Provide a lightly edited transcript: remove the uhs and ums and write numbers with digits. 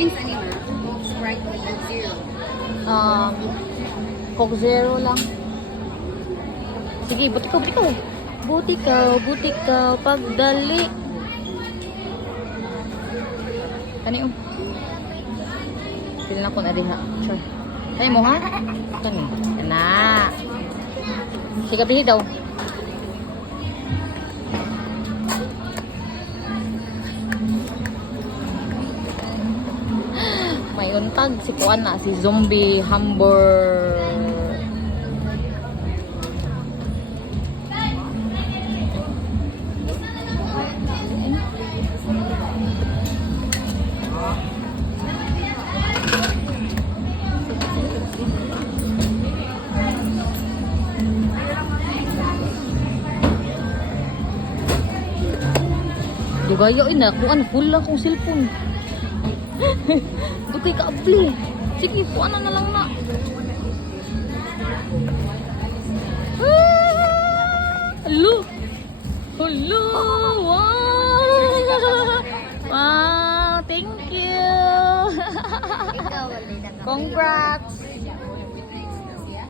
Drinks anima. Sprite zero. Coke Zero lang. Sige, buti ka. Buti ka, pagdali. Kani Pili na ko na diha. Sure. Kani mo ha? Kani. Kana. Sige, pili daw. May untag si Kuan na, si Zombie Hamburger. Gaya ina, kuan full lang kong cellphone. Dugay ka abli. Sige, kuan na lang na. Hello. Hello. Wow, thank you. Ikaw, wala na. Congrats.